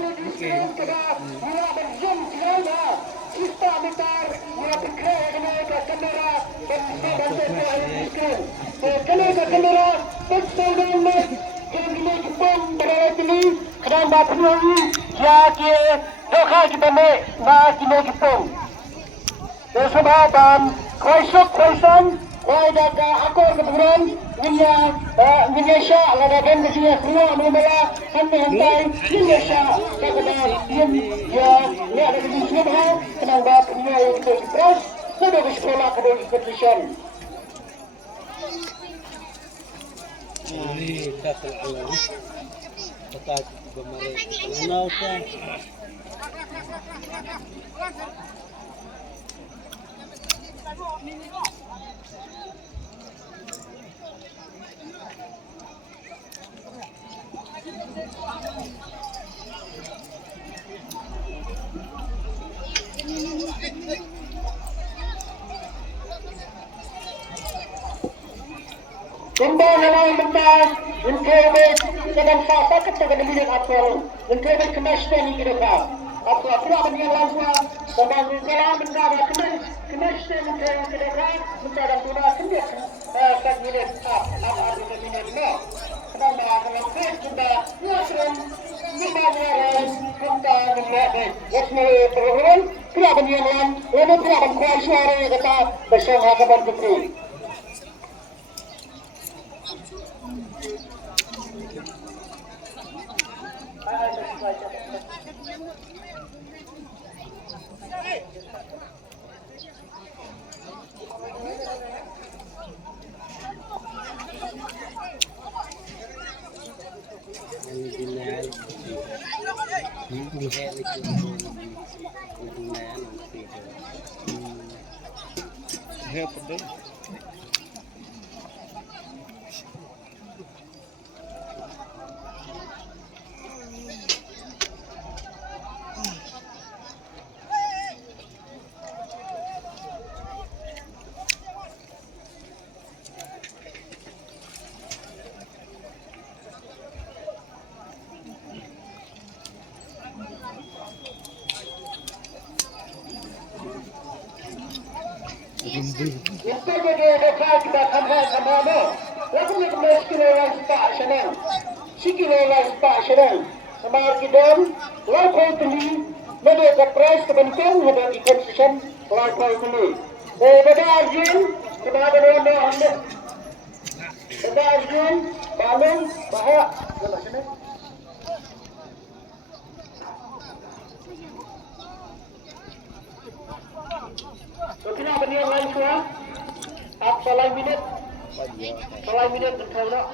Oke. Kesempatan koisok koi daga aku kebetulan Indonesia lada dan Indonesia semua menembala hanya hentai Indonesia kepada tim ya ni ada di sini kenang bahat dunia yang kita terus sudah di sekolah kedua competition. Ini kata Allah. Kata kemarin. Mana usah. Kembali dalam bentar, untuk dalam fasa kita kena minat apa? Untuk kemasan ini kita. Apa apa yang langsung kembali dalam bentar kemasan untuk kita bentar dalam tuna sendiri. Kat minat apa itu minat ni? Kenapa kalau kita musim lima bulan kita minat ni? Wasmi program kerana yang lain, ini kerana kuasa orang kita bersama kawan kita. Kita jadi dekat kita sama-sama. Lagu ni kemas kilo lang sepak senang. Si kilo lang sepak senang. Semar kita, lagu ini ada ke press kebentuk ada di concession lagu ini. Beda Arjun, kepada anda anda. Beda Arjun, bangun bahaya. Jelas ini. So kenapa dia lain semua? Apa lain minit? Kalau minit berkau nak?